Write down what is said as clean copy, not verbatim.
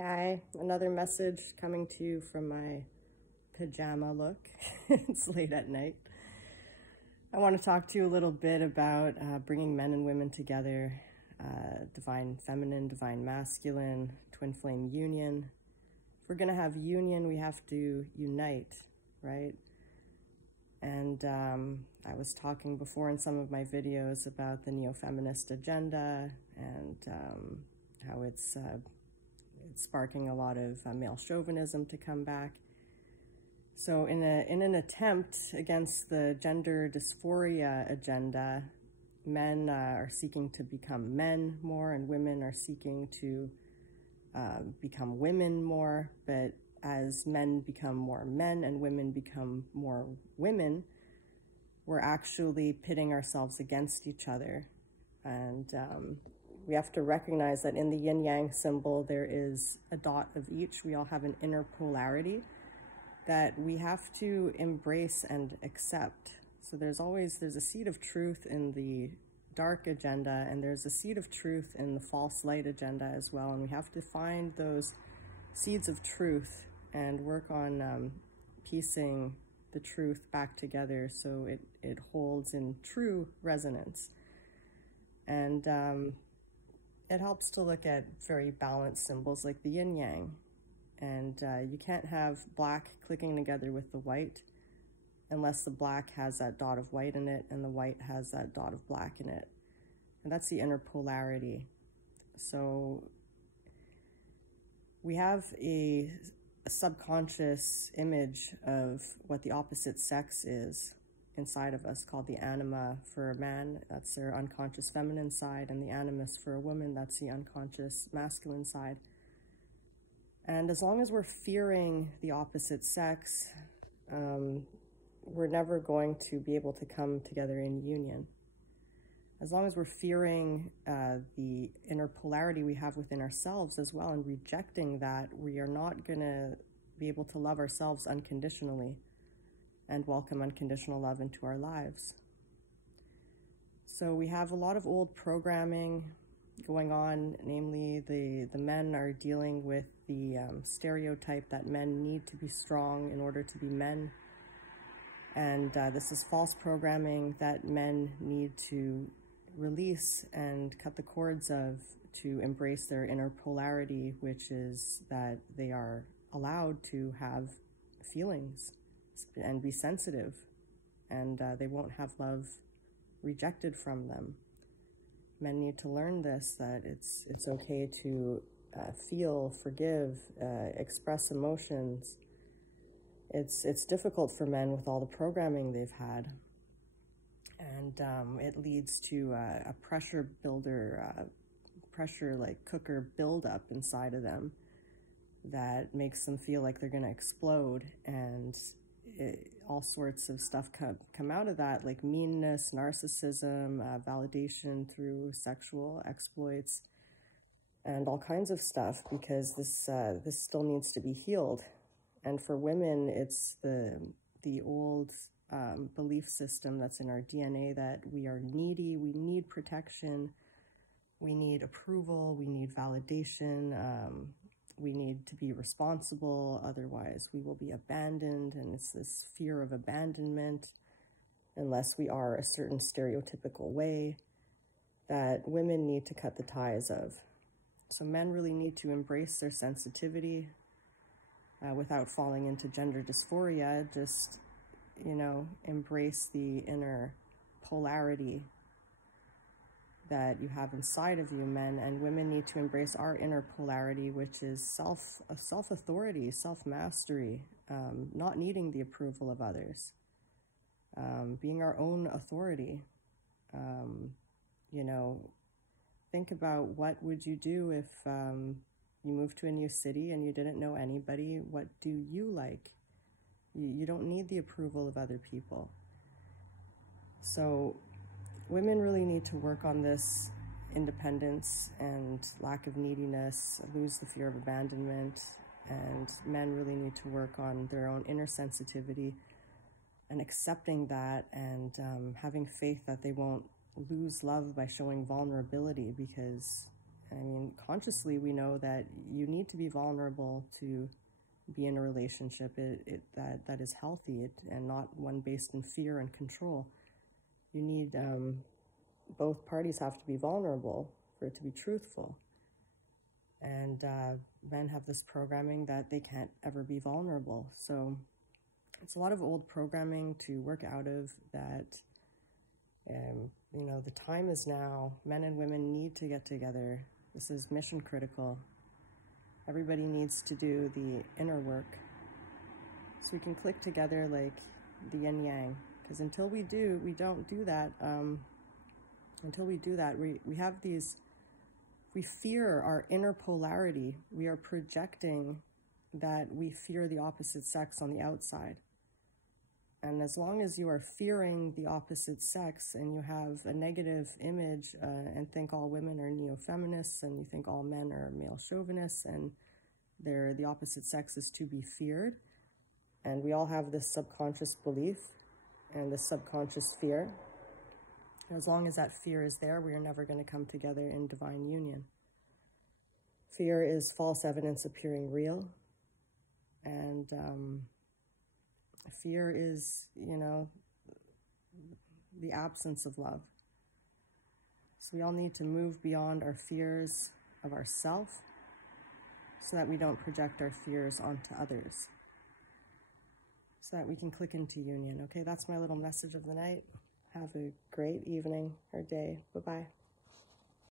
Hi, another message coming to you from my pajama look. It's late at night. I want to talk to you a little bit about bringing men and women together, divine feminine, divine masculine, twin flame union. If we're going to have union, we have to unite, right? And I was talking before in some of my videos about the neo-feminist agenda and how it's sparking a lot of male chauvinism to come back. So in an attempt against the gender dysphoria agenda, men are seeking to become men more and women are seeking to become women more. But as men become more men and women become more women, we're actually pitting ourselves against each other. And we have to recognize that in the yin-yang symbol, there is a dot of each. We all have an inner polarity that we have to embrace and accept. So there's a seed of truth in the dark agenda, and there's a seed of truth in the false light agenda as well. And we have to find those seeds of truth and work on piecing the truth back together so it holds in true resonance. And it helps to look at very balanced symbols like the yin-yang. And you can't have black clicking together with the white unless the black has that dot of white in it and the white has that dot of black in it. And that's the inner polarity. So we have a subconscious image of what the opposite sex is inside of us, called the anima for a man, that's their unconscious feminine side, and the animus for a woman, that's the unconscious masculine side. And as long as we're fearing the opposite sex, we're never going to be able to come together in union. As long as we're fearing the inner polarity we have within ourselves as well and rejecting that, we are not going to be able to love ourselves unconditionally and welcome unconditional love into our lives. So we have a lot of old programming going on, namely the men are dealing with the stereotype that men need to be strong in order to be men. And this is false programming that men need to release and cut the cords of to embrace their inner polarity, which is that they are allowed to have feelings and be sensitive, and they won't have love rejected from them. Men need to learn this, that it's okay to feel, forgive, express emotions. It's difficult for men with all the programming they've had, and it leads to a pressure builder, pressure like cooker buildup inside of them that makes them feel like they're going to explode, and all sorts of stuff come out of that, like meanness, narcissism, validation through sexual exploits, and all kinds of stuff, because this still needs to be healed. And for women, it's the old belief system that's in our DNA that we are needy, we need protection, we need approval, we need validation, we need to be responsible, otherwise we will be abandoned, and it's this fear of abandonment unless we are a certain stereotypical way that women need to cut the ties of. So men really need to embrace their sensitivity without falling into gender dysphoria. Just, embrace the inner polarity that you have inside of you, men, and women need to embrace our inner polarity, which is self-authority, self-mastery, not needing the approval of others, being our own authority. Think about what would you do if you moved to a new city and you didn't know anybody. What do you like? You don't need the approval of other people. So women really need to work on this independence and lack of neediness, lose the fear of abandonment, and men really need to work on their own inner sensitivity and accepting that, and having faith that they won't lose love by showing vulnerability, because I mean, consciously we know that you need to be vulnerable to be in a relationship that is healthy and not one based in fear and control. You need, both parties have to be vulnerable for it to be truthful. And men have this programming that they can't ever be vulnerable. So it's a lot of old programming to work out of that. You know, the time is now. Men and women need to get together. This is mission critical. Everybody needs to do the inner work so we can click together like the yin yang. Because until we don't do that, until we do that, we have these, we fear our inner polarity. We are projecting that we fear the opposite sex on the outside. And as long as you are fearing the opposite sex and you have a negative image and think all women are neo-feminists and you think all men are male chauvinists and the opposite sex is to be feared, and we all have this subconscious belief and this subconscious fear, as long as that fear is there, we are never going to come together in divine union. Fear is false evidence appearing real, and fear is, you know, the absence of love. So we all need to move beyond our fears of ourself so that we don't project our fears onto others, so that we can click into union. Okay, that's my little message of the night. Have a great evening or day. Bye-bye.